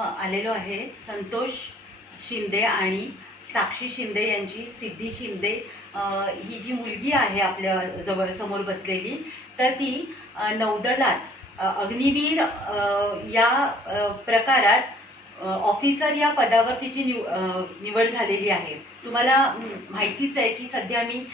आलेलो आहे संतोष शिंदे आणि साक्षी शिंदे यांची सिद्धी शिंदे ही जी मुलगी आहे आपल्या जवळ समोर बसलेली, तर ती नौदलात अग्निवीर या प्रकारात ऑफिसर या पदावर तिची निवड झालेली आहे। तुम्हाला माहितीच आहे की सध्या मी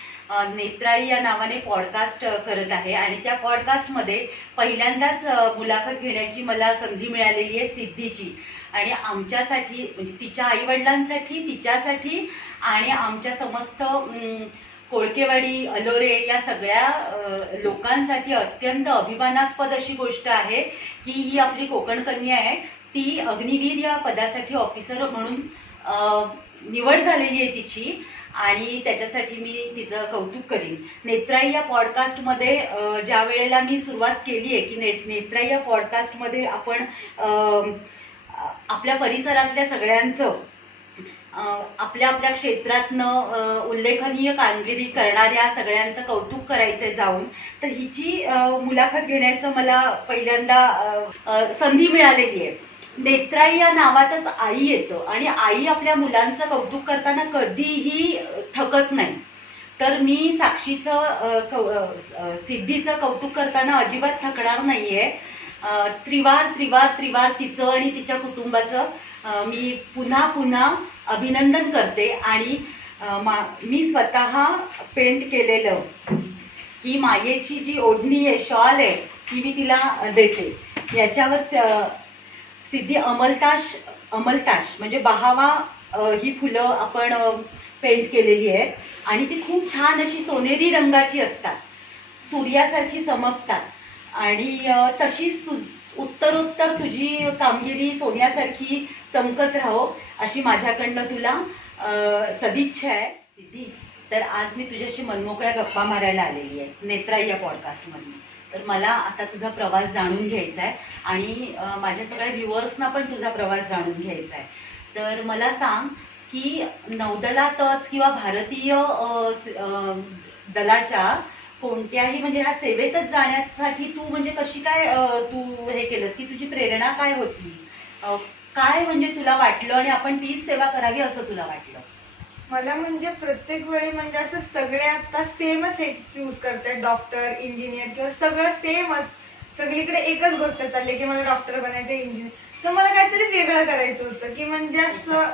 नेत्राई या नावाने पॉडकास्ट करत आहे आणि त्या पॉडकास्टमध्ये पहिल्यांदाच मुलाखत घेण्याची मला संधी मिळालेली आहे सिद्धीची। आणि आमच्यासाठी म्हणजे तिच्या आईवडिलांसाठी, तिच्यासाठी आणि आमच्या समस्त कोळकेवाडी अलोरे या सगळ्या लोकांसाठी अत्यंत अभिमानास्पद अशी गोष्ट आहे की ही आपली कोकण कन्या आहे, ती अग्निवीर या पदासाठी ऑफिसर म्हणून निवड झालेली आहे तिची आणि त्याच्यासाठी मी तिचं कौतुक करीन। नेत्राई या पॉडकास्टमध्ये ज्या वेळेला मी सुरुवात केली आहे की नेत्राई या पॉडकास्टमध्ये आपण आपल्या परिसरातल्या सगळ्यांचं आपल्या आपल्या क्षेत्रातनं उल्लेखनीय कामगिरी करणाऱ्या सगळ्यांचं कौतुक करायचं जाऊन, तर हिची मुलाखत घेण्याचं मला पहिल्यांदा संधी मिळालेली आहे। नेत्राई या नावातच आई येतं आणि आई आपल्या मुलांचं कौतुक करताना कधीही थकत नाही। तर मी साक्षीचं सिद्धीचं कौतुक करताना अजिबात थकणार नाही आहे। त्रिवार त्रिवार त्रिवार तिचं आणि तिच्या कुटुंबाचं मी पुन्हा पुन्हा अभिनंदन करते आणि मी स्वतः पेंट केलेलं ही मायेची जी ओढणी आहे, शॉल आहे, ती मी तिला देते। याच्यावर सिद्धी अमलताश म्हणजे बहावा ही फुलं आपण पेंट केलेली आहे आणि ती खूप छान अशी सोनेरी रंगाची असतात, सूर्यासारखी चमकतात आणि तशीच उत्तरोत्तर तुझी कामगिरी सोन्यासारखी चमकत राहो अशी माझ्याकडनं तुला सदिच्छा आहे सिद्धी। तर आज मी तुझ्याशी मनमोकळ्या गप्पा मारायला आलेली आहे नेत्राई या पॉडकास्टमध्ये। तर मला आता तुझा प्रवास जाणून घ्यायचा आहे आणि माझ्या सगळ्या व्ह्युअर्सना पण तुझा प्रवास जाणून घ्यायचा आहे। तर मला सांग की नौदलातच किंवा भारतीय दलाच्या कोणत्याही म्हणजे ह्या सेवेतच जाण्यासाठी तू म्हणजे कशी काय तू हे केलंस की तुझी प्रेरणा काय होती, काय म्हणजे तुला वाटलं आणि आपण तीच सेवा करावी असं तुला वाटलं? मला म्हणजे प्रत्येक वेळी म्हणजे असं सगळे आता सेमच हे चूज करतात, डॉक्टर इंजिनियर किंवा सगळं सेमच, सगळीकडे एकच गोष्ट चालली की मला डॉक्टर बनायचं, इंजिनियर। तर मला काहीतरी वेगळं करायचं होतं की म्हणजे असं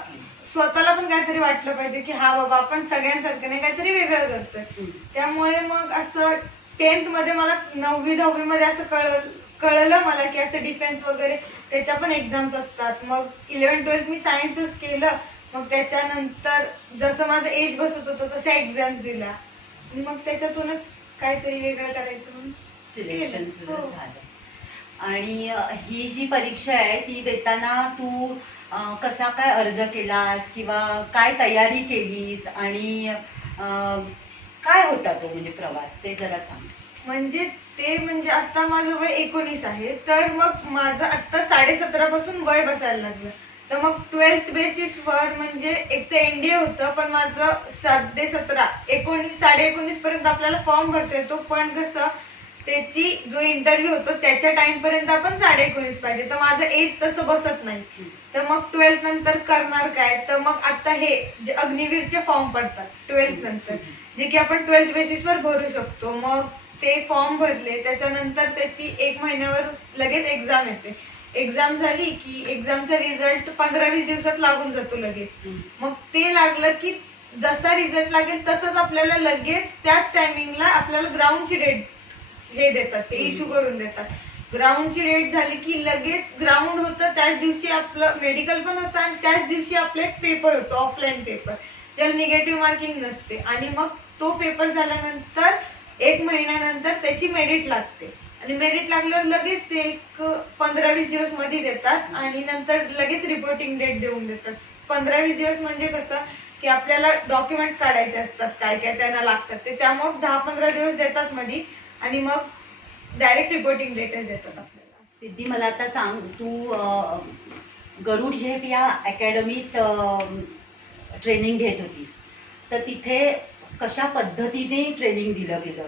स्वतःला पण काहीतरी वाटलं पाहिजे की हा बाबा आपण सगळ्यांसारखं नाही, काहीतरी वेगळं करतोय। त्यामुळे मग असं 10th मध्ये मला 9वी 10वी मध्ये असं कळलं मला की असं डिफेन्स वगैरे त्याच्या पण एक्झाम्स असतात। मग 11th 12th मी सायन्सच केलं। मग त्याच्यानंतर जसं माझं एज बसत होतं तशा एक्झाम्स दिल्या आणि मग त्याच्यातूनच काहीतरी वेगळं करायचं म्हणून सिलेक्शन तुझं झालं। आणि ही जी परीक्षा आहे ती देताना तू कसा काय अर्ज केलास किंवा काय तयारी केलीस आणि काय होता तो म्हणजे प्रवास, ते जरा सांग। म्हणजे ते म्हणजे आता माझं वय 19 आहे, तर मग माझं आता 17.5 पासून वय बसायला लागलं। तर मग 12th बेसिसवर म्हणजे एक तर एनडीए होतं, पण माझं 17.5 19 19.5 पर्यंत आपल्याला फॉर्म भरता येतो, पण कसं त्याची जो इंटरव्ह्यू होतो त्याच्या टाइम पर्यंत आपण 19.5 पाहिजे, तर माझं एज तसं बसत नाही। तर मग 12th नंतर करणार काय, तर मग आता हे जे अग्निवीरचे फॉर्म पडतात 12th नंतर, जे की आपण 12th बेसिसवर भरू शकतो। मग ते फॉर्म भरले, त्याच्यानंतर त्याची 1 महिन्यावर लगेच एक्झाम येते। एक्झाम झाली की एक्झामचा रिझल्ट 15-20 दिवसात लागून जातो लगेच। मग ते लागलं की जसा रिझल्ट लागेल तसंच आपल्याला लगेच त्याच टायमिंगला आपल्याला ग्राउंडची डेट हे देतात, ते इश्यू करून देतात। ग्राउंडची डेट झाली की लगेच ग्राउंड होतं, त्याच दिवशी आपलं मेडिकल पण होतं आणि त्याच दिवशी आपलं एक पेपर होतो, ऑफलाईन पेपर, त्याला निगेटिव्ह मार्किंग नसते। आणि मग तो पेपर झाल्यानंतर 1 महिन्यानंतर त्याची मेरिट लागते आणि मेरिट लागल्यावर लगेच ते एक 15-20 दिवस मध्ये देतात आणि नंतर लगेच रिपोर्टिंग डेट देऊन देतात। 15-20 दिवस म्हणजे कसं की आपल्याला डॉक्युमेंट्स काढायचे असतात, काय काय त्यांना लागतात ते, त्यामुळे 10-15 दिवस देतात मध्ये आणि मग डायरेक्ट रिपोर्टिंग डेटच देतात आपल्याला। सिद्धी, मला आता सांग, तू गरुड झेप या अकॅडमीत ट्रेनिंग घेत होतीस, तर तिथे कशा पद्धतीने ट्रेनिंग दिलं गेलं?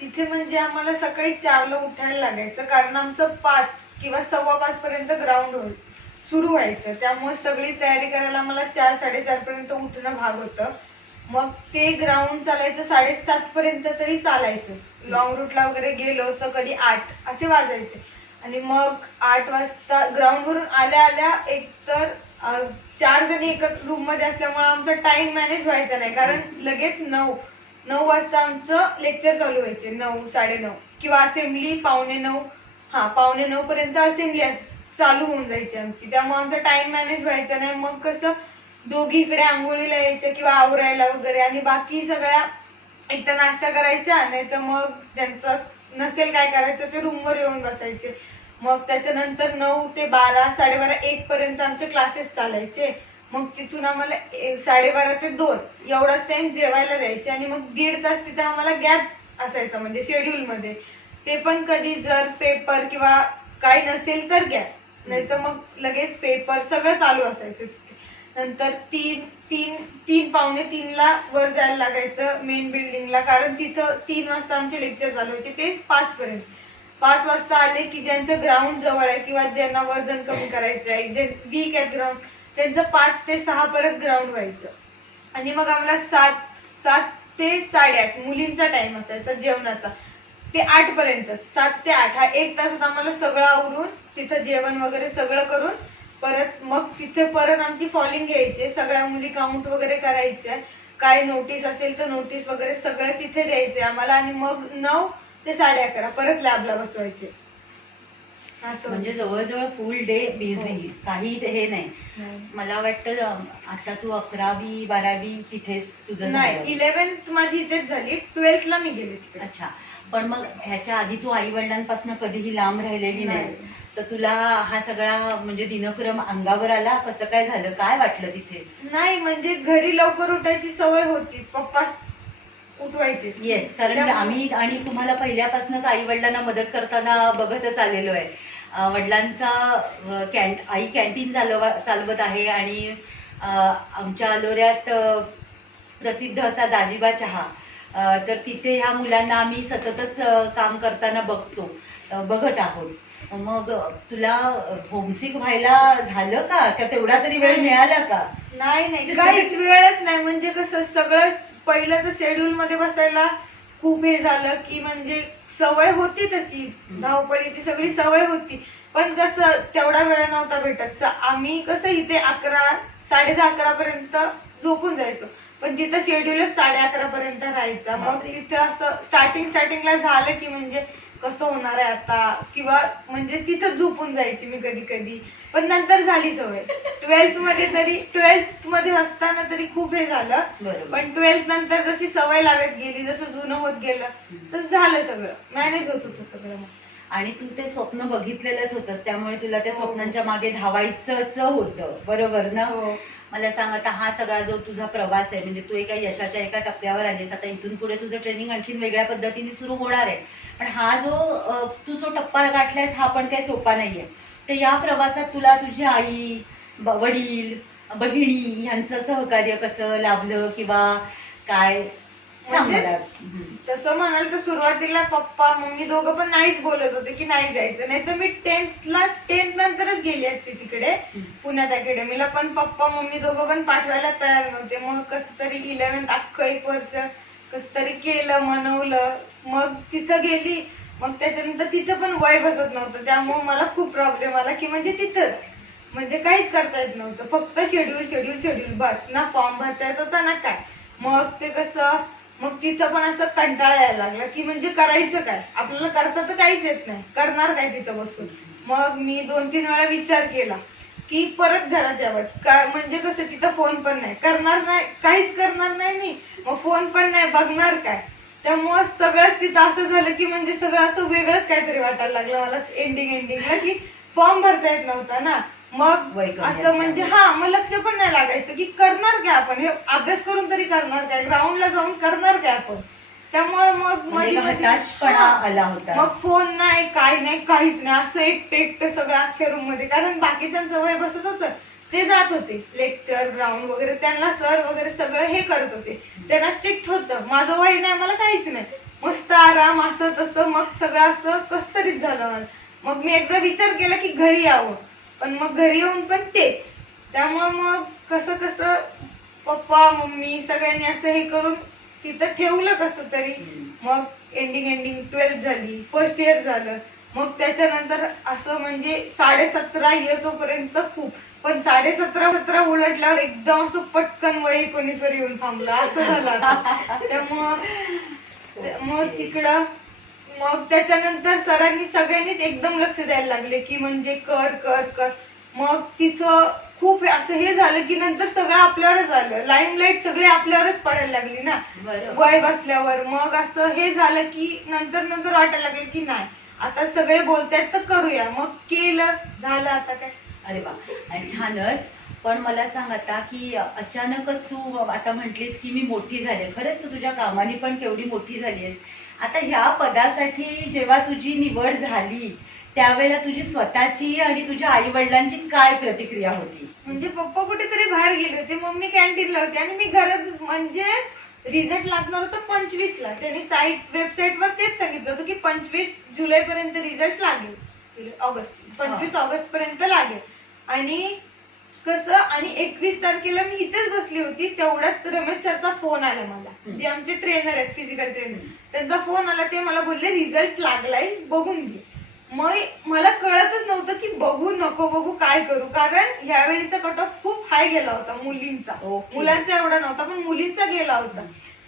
तिथे म्हणजे आम्हाला सकाळी 4ला उठायला लागायचं, कारण आमचं 5 किंवा 5:15 पर्यंत ग्राउंड सुरू व्हायचं, त्यामुळे सगळी तयारी करायला मला 4-4:30 पर्यंत उठणं भाग होतं. मग ते ग्राउंड चालायचं 7:30 पर्यंत तरी चालायचं. लॉंग रूटला वगैरे गेलो तर कधी 8 असे वाजायचे. आणि मग 8 वाजता ग्राउंड वरून आल्या आल्या एकतर 4 जणी एका रूम मध्ये असल्यामुळे आमचा टाइम मॅनेज व्हायचा नाही, कारण लगेच 9 वाजता आमचं लेक्चर चालू व्हायचे. 9-9:30 किंवा असेंब्ली 8:45. 8:45 पर्यंत असेंब्ली चालू होऊन जायची आमची, त्यामुळे आमचा टाइम मॅनेज व्हायचा नाही. मग कसं दोघी इकडे आंघोळीला यायच्या किंवा आवरायला वगैरे, आणि बाकी सगळ्या एक तर नाश्ता करायच्या, नाही तर मग ज्यांचं नसेल काय करायचं ते रूमवर येऊन बसायचे. मग त्याच्यानंतर 9 ते 12, 12:30, 1 पर्यंत आमचे क्लासेस चालायचे. मग तिथून आम्हाला 12:30 ते 2 एवढाच टाइम जेवायला द्यायचे, आणि मग 1.5 तास तिथे आम्हाला गॅप असायचा म्हणजे शेड्यूल मध्ये. ते पण कधी जर पेपर किंवा काही नसेल तर गॅप, नाही तर मग लगेच पेपर सगळं चालू असायचं. नंतर 3-3:45 वर जायला लागायचं मेन बिल्डिंगला, कारण तिथं 3 वाजता आमचे लेक्चर चालू व्हायचे ते 5 पर्यंत. 5 वाजता आले की ज्यांचं ग्राउंड जवळ आहे किंवा ज्यांना वजन कमी करायचं आहे, जे वीक आहे ग्राउंड, त्यांचं 5 ते 6 परत ग्राउंड व्हायचं. आणि मग आम्हाला 7 ते 8:30 मुलींचा टाइम असायचा जेवणाचा, ते 8 पर्यंत. 7 ते 8 हा 1 तासात आम्हाला सगळं आवरून तिथं जेवण वगैरे सगळं करून परत मग तिथे परत आमची फॉलिंग घ्यायची, सगळ्या मुली काउंट वगैरे करायच्या, काय नोटीस असेल तर नोटीस वगैरे सगळं तिथे द्यायचे आम्हाला. आणि मग 9 ते 11:30 परत लॅबला बसवायचे. असं म्हणजे जवळजवळ फुल डे बिझी, काही हे नाही. मला वाटतं आता तू 11वी 12वी तिथेच तुझं नाही, झालं. 11th माझी इथेच झाली, 12th ला मी गेले तिकडे. अच्छा, पण मग ह्याच्या आधी तू आई वडिलांपासून कधीही लांब राहिलेली नाही, तर तुला हा सगळा म्हणजे दिनक्रम अंगावर आला? कसं काय झालं, काय वाटलं तिथे? नाही म्हणजे घरी लवकर उठायची सवय होती, पप्पा उठवायचे. येस, कारण आम्ही आणि तुम्हाला पहिल्यापासूनच आई वडिलांना मदत करताना बघतच आलेलो आहे. वडिलांचा आई कॅन्टीन चालवत आहे, आणि आमच्या अलोऱ्यात प्रसिद्ध असा दाजीबा चहा, तर तिथे ह्या मुलांना आम्ही सततच काम करताना बघत आहोत. मग तुला होमसिक व्हायला झालं का तेवढा तरी वेळ मिळाला का? नाही काहीच वेळच नाही. म्हणजे कसं सगळं पहिलं तर शेड्यूल मध्ये बसायला खूप हे झालं की म्हणजे सवय होती तशी, धावपळीची सगळी सवय होती, पण कसं तेवढा वेळ नव्हता भेटत. आम्ही कसं इथे 11-10 पर्यंत झोपून जायचो, पण तिथं शेड्यूलच 11:30 पर्यंत राहायचा. मग तिथं असं स्टार्टिंगला झालं की म्हणजे कसं होणार आहे आता, किंवा म्हणजे तिथं झोपून जायची मी कधी कधी, पण नंतर झाली सवय. 12th मध्ये असताना तरी खूप हे झालं, पण 12th नंतर जशी सवय लागत गेली, जसं जुनं होत गेलं तसं झालं, सगळं मॅनेज होत होतं सगळं. आणि तू ते स्वप्न बघितलेलंच होतंस, त्यामुळे तुला त्या स्वप्नांच्या मागे धावायचंच होतं, बरोबर ना? मला सांग, आता हा सगळा जो तुझा प्रवास आहे, म्हणजे तू एका यशाच्या एका टप्प्यावर आलीस, आता इथून पुढे तुझं ट्रेनिंग आणखीन वेगळ्या पद्धतीने सुरू होणार आहे, पण हा तू जो टप्पा गाठलायस हा पण काही सोपा नाहीये. तर या प्रवासात तुला तुझी आई, वडील, बहिणी यांचं सहकार्य कसं लाभलं किंवा काय सांग मला. तसं म्हणाल तर सुरुवातीला पप्पा मम्मी दोघं पण नाहीच बोलत होते की नाही जायचं, नाही तर मी 10th नंतरच गेली असते तिकडे पुण्यात अकॅडमीला, पण पप्पा मम्मी दोघं पण पाठवायला तयार नव्हते. मग कसं तरी 11th अख्खं 1 वर्ष कसं तरी केलं, मनवलं, मग तिथं गेली. मग त्याच्यानंतर तिथं पण वय बसत नव्हतं, त्यामुळे मला खूप प्रॉब्लेम आला की म्हणजे तिथंच म्हणजे काहीच करता येत नव्हतं, फक्त शेड्यूल बस, ना फॉर्म भरता येत होता ना काय. मग ते कसं, मग तिथं पण असं कंटाळा यायला लागला की म्हणजे करायचं काय, आपल्याला करता तर काहीच येत नाही, करणार काय तिथं बसून. मग मी 2-3 वेळा विचार केला की परत घरात यावं, म्हणजे कसं तिथं फोन पण नाही, करणार नाही, काहीच करणार नाही मी, मग फोन पण नाही, बघणार काय. त्यामुळं सगळंच तिथं असं झालं की म्हणजे सगळं असं वेगळंच काहीतरी वाटायला लागलं मला एंडिंगला, की फॉर्म भरता येत नव्हता ना. मग असं म्हणजे मग लक्ष पण नाही लागायचं की करणार काय आपण, हे अभ्यास करून तरी करणार काय, ग्राउंडला जाऊन करणार काय आपण. त्यामुळे मग हताशपणा आला होता. मग फोन नाही, काय नाही, काहीच नाही, असं एकटं सगळं अख्ख्या रूम मध्ये, कारण बाकीच्यांचं वय बसत होतं, ते जात होते लेक्चर ग्राउंड वगैरे, त्यांना सर वगैरे सगळं हे करत होते, त्यांना स्ट्रिक्ट होतं. माझं वय नाही, मला काहीच नाही, मस्त आराम असं तसं, मग सगळं असं कस तरीच झालं मला. मग मी एकदा विचार केला की घरी यावं, पण मग घरी येऊन पण तेच. त्यामुळे मग कसं कसं पप्पा मम्मी सगळ्यांनी असं हे करून तिथं ठेवलं कसं तरी. मग एंडिंग 12th झाली, फर्स्ट इयर झालं. मग त्याच्यानंतर असं म्हणजे 17.5 येतोपर्यंत खूप, पण 17.5 उलटल्यावर एकदम असं पटकन वय 19 वर येऊन थांबलं असं झालं आता. त्यामुळं मग तिकडं मग त्याच्यानंतर सरांनी सगळ्यांनीच एकदम लक्ष द्यायला लागले की म्हणजे कर कर कर. मग तिथं खूप असं हे झालं की नंतर सगळं आपल्यावरच आलं, लाईमलाईट सगळे आपल्यावरच पडायला लागली ना वय बसल्यावर. मग असं हे झालं की नंतर वाटायला लागलं की नाही आता सगळे बोलतायत तर करूया. मग केलं, झालं आता काय. अरे वा, आणि छानच. पण मला सांग आता की अचानकच तू आता म्हटलीस की मी मोठी झाले. खरंच तू तुझ्या कामाने पण केवढी मोठी झाली आहेस. आता ह्या पदासाठी जेव्हा तुझी निवड झाली त्यावेळेला तुझी स्वतःची आणि तुझ्या आई वडिलांची काय प्रतिक्रिया होती? म्हणजे पप्पा कुठेतरी बाहेर गेले होते, मम्मी कॅन्टीनला होती आणि मी घरात. म्हणजे रिझल्ट लागणार होता 25ला. त्यांनी वेबसाईटवर तेच सांगितलं होतं की 25 जुलैपर्यंत रिझल्ट लागेल, 25 ऑगस्ट पर्यंत लागेल. आणि कसं, आणि 21 तारखेला मी इथेच बसली होती. तेवढ्यात रमेश सरचा फोन आला मला, जे आमचे ट्रेनर आहेत, फिजिकल ट्रेनर. त्यांचा फोन आला, ते मला बोलले रिझल्ट लागलाय, बघून घे. मग मला कळतच नव्हतं की बघू नको बघू काय करू, कारण यावेळीचा कट ऑफ खूप हाय गेला होता मुलींचा. मुलांचा एवढा नव्हता पण मुलींचा गेला होता.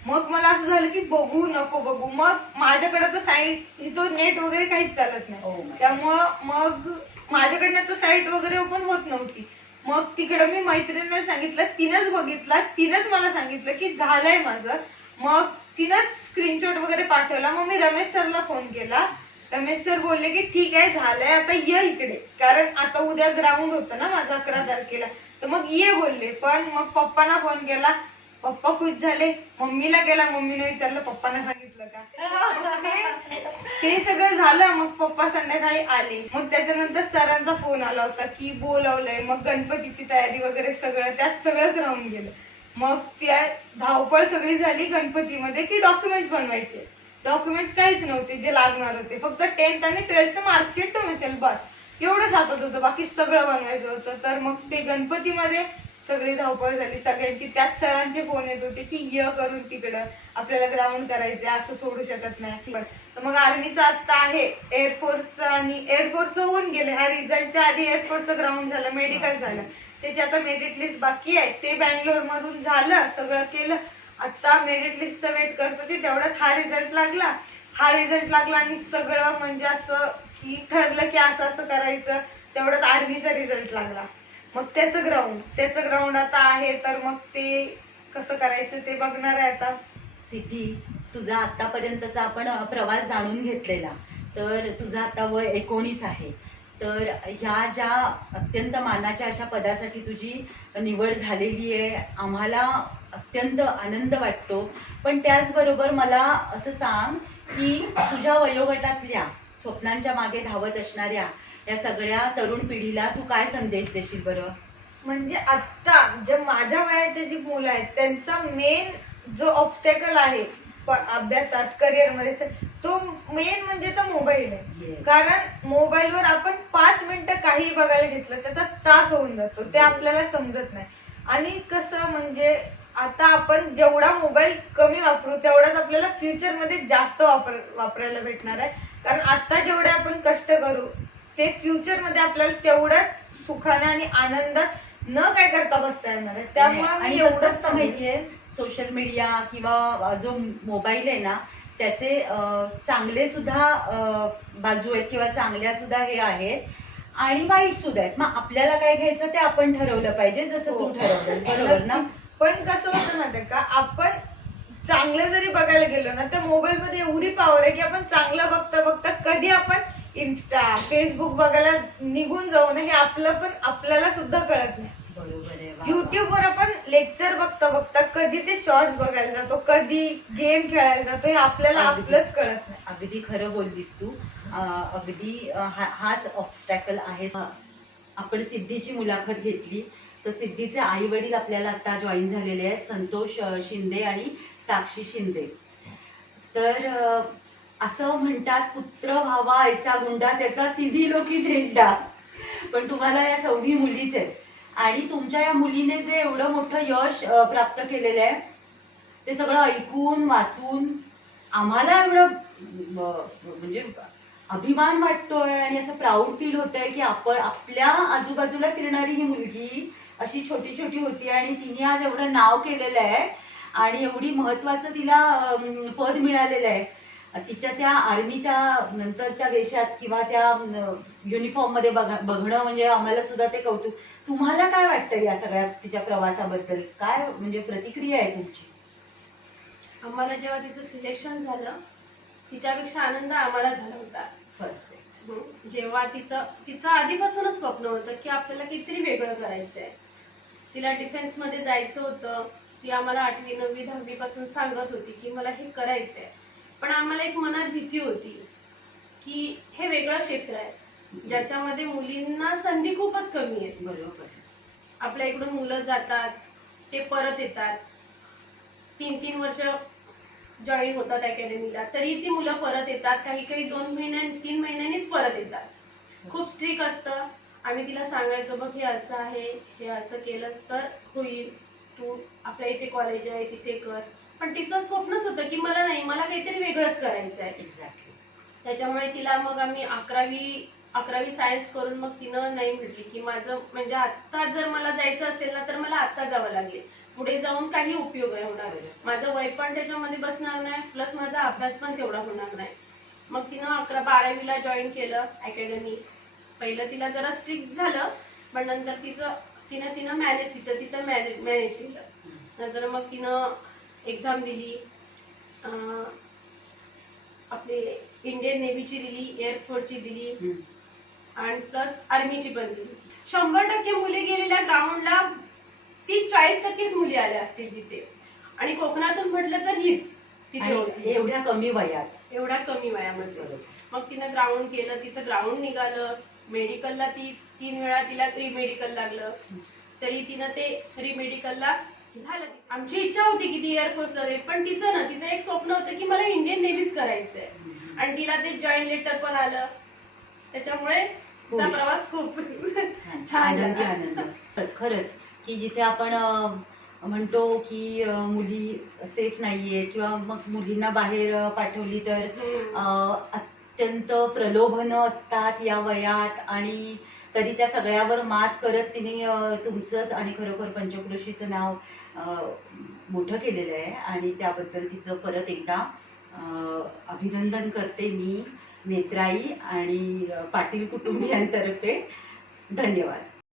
मग मला असं झालं की बघू नको बघू. मग माझ्याकडे तर साईट तो नेट वगैरे काहीच चालत नाही, त्यामुळं मग माझ्याकडनं तर साईट वगैरे ओपन होत नव्हती. मग तिकडं मी मैत्रिणीला सांगितलं, तिनंच बघितला, तिनंच मला सांगितलं की झालंय माझं. मग तिनंच स्क्रीनशॉट वगैरे पाठवला. मग मी रमेश सरला फोन केला. रमेश सर बोलले की ठीक आहे झालंय, आता ये इकडे, कारण आता उद्या ग्राउंड होतं ना माझं 11 तारखेला, तर मग ये बोलले. पण मग पप्पांना फोन केला, पप्पा खुश झाले. मम्मीला गेला, मम्मीने विचारलं पप्पांना सांगितलं का. ते सगळं झालं. मग पप्पा संध्याकाळी आले. मग त्याच्यानंतर सरांचा फोन आला होता की बोलवलंय. मग गणपतीची तयारी वगैरे सगळं त्यात सगळंच राहून गेलं. मग त्या धावपळ सगळी झाली गणपतीमध्ये की डॉक्युमेंट्स बनवायचे. डॉक्युमेंट्स काहीच नव्हते जे लागणार होते, फक्त 10th आणि 12th मार्कशीट तो मिसेल बस एवढंच हातात होतं, बाकी सगळं बनवायचं होतं. तर मग ते गणपतीमध्ये सगळी धावपळ झाली सगळ्यांची. त्यात सरांचे फोन येत होते की य करून तिकडं आपल्याला ग्राउंड करायचे, असं सोडू शकत नाही. तर मग आर्मीचं आता आहे, एअरफोर्सचं, आणि एअरफोर्सचं होऊन गेले. ह्या रिझल्टच्या आधी एअरफोर्सचं ग्राउंड झालं, मेडिकल झालं, त्याची आता मेरिट लिस्ट बाकी आहे. ते बँगलोर मधून झालं, सगळं केलं. आता मेरिट लिस्टचा वेट करत होती, तेवढ्यात हा रिझल्ट लागला आणि सगळं म्हणजे असं की ठरलं की असं असं करायचं. तेवढ्यात आर्मीचा रिझल्ट लागला. मग त्याचं ग्राउंड आता आहे. तर मग ते कसं करायचं ते बघणार आहे आता. सिद्धी, तुझा आतापर्यंतचा आपण प्रवास जाणून घेतलेला, तर तुझा आता वय 19 आहे. तर ह्या ज्या अत्यंत मानाच्या अशा पदासाठी तुझी निवड झालेली आहे, आम्हाला अत्यंत आनंद वाटतो. पण त्याचबरोबर मला असं सांग की तुझ्या वयोगटातल्या स्वप्नांच्या मागे धावत असणाऱ्या या सगळ्या तरुण पिढीला तू काय संदेश देशील बरं? म्हणजे आता जे माझ्या वयाचे जी मुलं आहेत त्यांचा मेन जो ऑब्स्टॅकल आहे अभ्यासात, करिअरमध्ये, तो मेन म्हणजे तो मोबाईल आहे. कारण मोबाईलवर आपण 5 मिनिटं काही बघायला घेतलं त्याचा तास होऊन जातो, ते आपल्याला समजत नाही. आणि कसं म्हणजे आता आपण जेवढा मोबाईल कमी वापरू तेवढाच आपल्याला फ्युचरमध्ये जास्त वापरायला भेटणार आहे. कारण आता जेवढे आपण कष्ट करू ते फ्युचरमध्ये आपल्याला तेवढ्याच सुखाने आणि आनंदात न काय करता बसता येणार आहे. त्यामुळे मी एवढंच माहितीये, सोशल मीडिया किंवा जो मोबाईल आहे ना त्याचे चांगले सुद्धा बाजू आहेत किंवा चांगल्या सुद्धा हे आहेत आणि वाईट सुद्धा आहेत. मग आपल्याला काय घ्यायचं ते आपण ठरवलं पाहिजे, जसं तू ठरवलं, बरोबर ना? पण कसं होतं माहिती का, आपण चांगलं जरी बघायला गेलो ना तर मोबाईल मध्ये एवढी पॉवर आहे की आपण चांगलं बघता कधी आपण इन्स्टा, फेसबुक बघायला निघून जाऊ ना, हे आपल्याला सुद्धा कळत नाही. बरोबर आहे. युट्यूबवर आपण लेक्चर बघता कधी ते शॉर्ट्स बघायला जातो, कधी गेम खेळायला जातो, हे आपल्याला आपलंच कळत नाही. अगदी खरं बोललीस तू. अगदी हाच ऑब्स्टॅकल आहे. आपण सिद्धीची मुलाखत घेतली, तर सिद्धीचे आई वडील आपल्याला आता जॉईन झालेले आहेत, संतोष शिंदे आणि साक्षी शिंदे. तर असं म्हणतात, पुत्र व्हावा ऐसा गुंडा त्याचा तिन्ही लोकी झेंडा. पण तुम्हाला या 4 मुलीच आहेत आणि तुमच्या या मुलीने जे एवढं मोठं यश प्राप्त केलेलं आहे ते सगळं ऐकून वाचून आम्हाला एवढं म्हणजे अभिमान वाटतोय आणि असं प्राऊड फील होतंय की आपण आपल्या आजूबाजूला फिरणारी ही मुलगी अशी छोटी छोटी होती आणि तिने आज एवढं नाव केलेलं आहे आणि एवढी महत्वाचं तिला पद मिळालेलं आहे. तिच्या त्या आर्मीच्या नंतरच्या वेशात किंवा त्या युनिफॉर्म मध्ये बघणं म्हणजे आम्हाला सुद्धा ते कौतुक. तुम्हाला काय वाटतं या सगळ्या तिच्या प्रवासाबद्दल? काय म्हणजे प्रतिक्रिया आहे तुमची? आम्हाला जेव्हा तिचं सिलेक्शन झालं तिच्यापेक्षा आनंद आम्हाला झाला होता. जेव्हा तिचं आधीपासूनच स्वप्न होतं की आपल्याला काहीतरी वेगळं करायचंय. तिला डिफेन्स मध्ये जायचं होतं. ती आम्हाला 8वी 9वी 10वी पासून सांगत होती की मला हे करायचंय. पण आम्हाला एक मनात भीती होती की हे वेगळं क्षेत्र आहे ज्याच्यामध्ये मुलींना संधी खूपच कमी आहेत. बरोबर. आपल्या इकडून मुलं जातात ते परत येतात. 3-3 वर्ष जॉईन होतात अकॅडमीला तरी ती मुलं परत येतात. काही 2 महिन्यांनी 3 महिन्यांनीच परत येतात. खूप स्ट्रिक्ट असतं. आम्ही तिला सांगायचो बघ हे असं आहे, हे असं केलंस तर होईल, तू आपल्या इथे कॉलेज आहे तिथे कर. पण तिचं स्वप्नच होतं की मला काहीतरी वेगळंच करायचं आहे. एक्झॅक्टली. त्याच्यामुळे तिला मग आम्ही 11वी सायन्स करून मग तिनं नाही म्हटली की माझं म्हणजे आता जर मला जायचं असेल ना तर मला आता जावं लागेल. पुढे जाऊन काही उपयोग आहे होणार. माझं वय पण त्याच्यामध्ये बसणार नाही प्लस माझा अभ्यास पण तेवढा होणार नाही. मग तिनं 11-12वीला जॉईन केलं अकॅडमी. पहिलं तिला जरा स्ट्रिक्ट झालं पण नंतर तिनं मॅनेज केलं. नंतर मग तिनं एक्झाम दिली. आपली इंडियन नेव्हीची दिली, एअरफोर्सची दिली आणि प्लस आर्मीची पण दिली. 100% मुली गेलेल्या ग्राउंडला 30-40%च मुली आल्या असतील तिथे. आणि कोकणातून म्हटलं तर हीच तिथे होती. एवढ्या कमी वयात. एवढ्या कमी वयामध्ये. मग तिनं ग्राउंड केलं. तिचं ग्राउंड निघालं. मेडिकलला 3 वेळा तिला रिमेडिकल लागलं तरी तिनं ते रिमेडिकलला झालं. आमची इच्छा होती की ती एअरफोर्सला जाईल पण तिचं एक स्वप्न होतं की मला इंडियन नेव्हीच करायचंय आणि तिला ते जॉईन लेटर पण आलं. त्याच्यामुळे तिचा प्रवास खूप छान आनंद. खरंच की जिथे आपण म्हणतो की मुली सेफ नाहीये किंवा मग मुलींना बाहेर पाठवली तर अत्यंत प्रलोभनं असतात या वयात आणि तरी त्या सगळ्यावर मात करत तिने तुमचंच आणि खरोखर पंचक्रोशीचं नाव मोठं केलेलं आहे आणि त्याबद्दल तिचं परत एकदा अभिनंदन करते मी, नेत्राई आणि पाटील कुटुंबियांतर्फे. धन्यवाद.